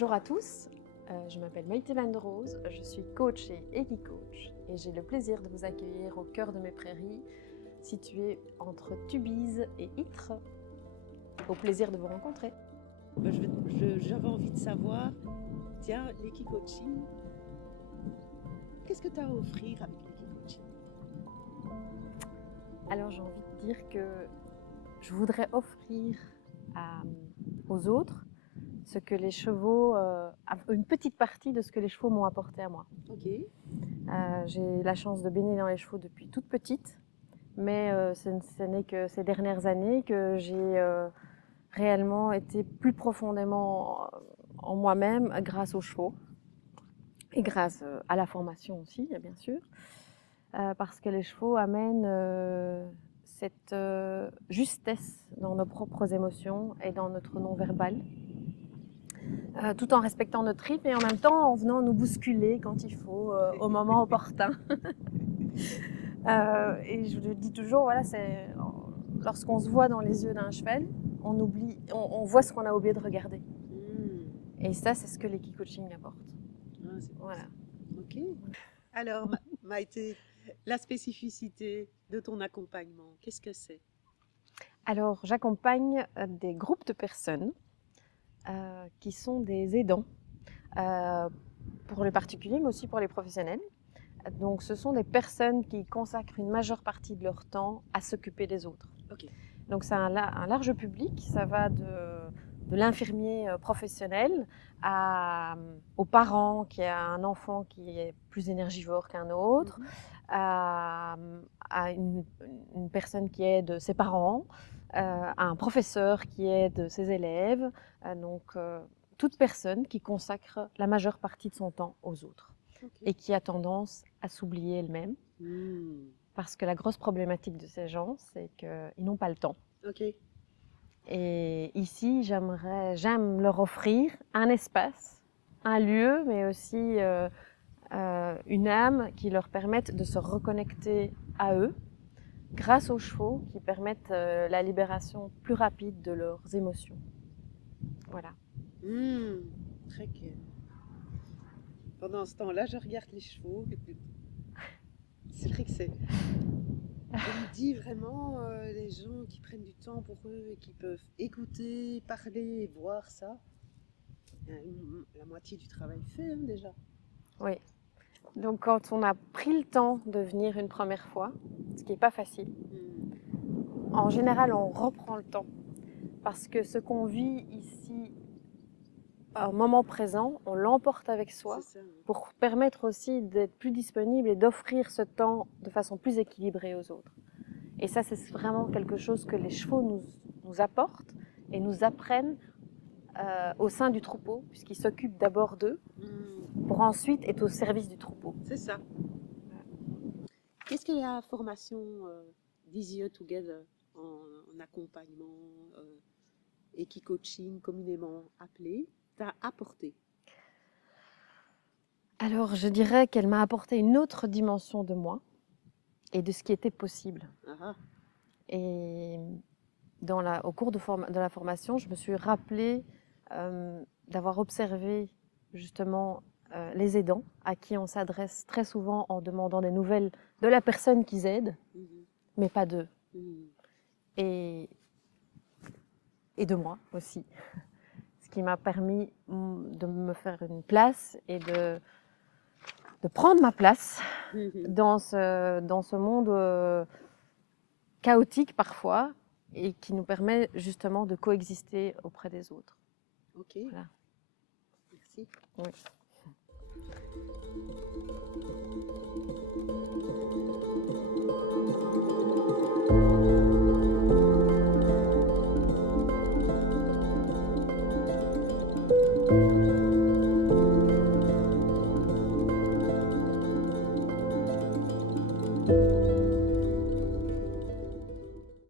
Bonjour à tous, je m'appelle Maïté Van der Rose, je suis coach chez Equicoach et j'ai le plaisir de vous accueillir au cœur de mes prairies, situées entre Tubize et Ytre. Au plaisir de vous rencontrer. J'avais envie de savoir, tiens, l'Equicoaching, qu'est-ce que tu as à offrir avec l'Equicoaching? Alors j'ai envie de dire que je voudrais offrir aux autres ce que les chevaux, une petite partie de ce que les chevaux m'ont apporté à moi. Ok. J'ai la chance de baigner dans les chevaux depuis toute petite, mais ce n'est que ces dernières années que j'ai réellement été plus profondément en moi-même grâce aux chevaux et grâce à la formation aussi, bien sûr, parce que les chevaux amènent cette justesse dans nos propres émotions et dans notre non-verbal. Tout en respectant notre rythme et en même temps en venant nous bousculer quand il faut, au moment opportun. Et je le dis toujours, voilà, lorsqu'on se voit dans les yeux d'un cheval, on voit ce qu'on a oublié de regarder. Et ça, c'est ce que l'Equicoaching apporte. Ah, c'est voilà. Ok. Alors, Maïté, la spécificité de ton accompagnement, qu'est-ce que c'est? Alors, j'accompagne des groupes de personnes qui sont des aidants, pour les particuliers, mais aussi pour les professionnels. Donc, ce sont des personnes qui consacrent une majeure partie de leur temps à s'occuper des autres. Okay. Donc, c'est un large public. Ça va de l'infirmier professionnel aux parents qui a un enfant qui est plus énergivore qu'un autre, à une personne qui aide ses parents, à un professeur qui aide ses élèves. Donc, toute personne qui consacre la majeure partie de son temps aux autres. Okay. Et qui a tendance à s'oublier elle-même. Parce que la grosse problématique de ces gens, c'est qu'ils n'ont pas le temps. Okay. Et ici, j'aime leur offrir un espace, un lieu, mais aussi une âme qui leur permette de se reconnecter à eux grâce aux chevaux qui permettent la libération plus rapide de leurs émotions. Voilà. Très clair. Pendant ce temps-là, je regarde les chevaux. C'est vrai que c'est... Je me dis vraiment, les gens qui prennent du temps pour eux et qui peuvent écouter, parler et voir ça, la moitié du travail fait déjà. Oui. Donc quand on a pris le temps de venir une première fois, ce qui n'est pas facile, en général on reprend le temps. Parce que ce qu'on vit ici, au moment présent, on l'emporte avec soi pour permettre aussi d'être plus disponible et d'offrir ce temps de façon plus équilibrée aux autres. Et ça, c'est vraiment quelque chose que les chevaux nous apportent et nous apprennent au sein du troupeau, puisqu'ils s'occupent d'abord d'eux, pour ensuite être au service du troupeau. C'est ça. Qu'est-ce que la formation d'Easier Together en accompagnement, Equicoaching communément appelé, t'a apporté? Alors, je dirais qu'elle m'a apporté une autre dimension de moi et de ce qui était possible. Et au cours de la formation, je me suis rappelé d'avoir observé justement les aidants à qui on s'adresse très souvent en demandant des nouvelles de la personne qu'ils aident, mais pas d'eux. Et de moi aussi. Ce qui m'a permis de me faire une place et de prendre ma place dans ce monde chaotique parfois et qui nous permet justement de coexister auprès des autres. Ok. Voilà. Merci. Oui.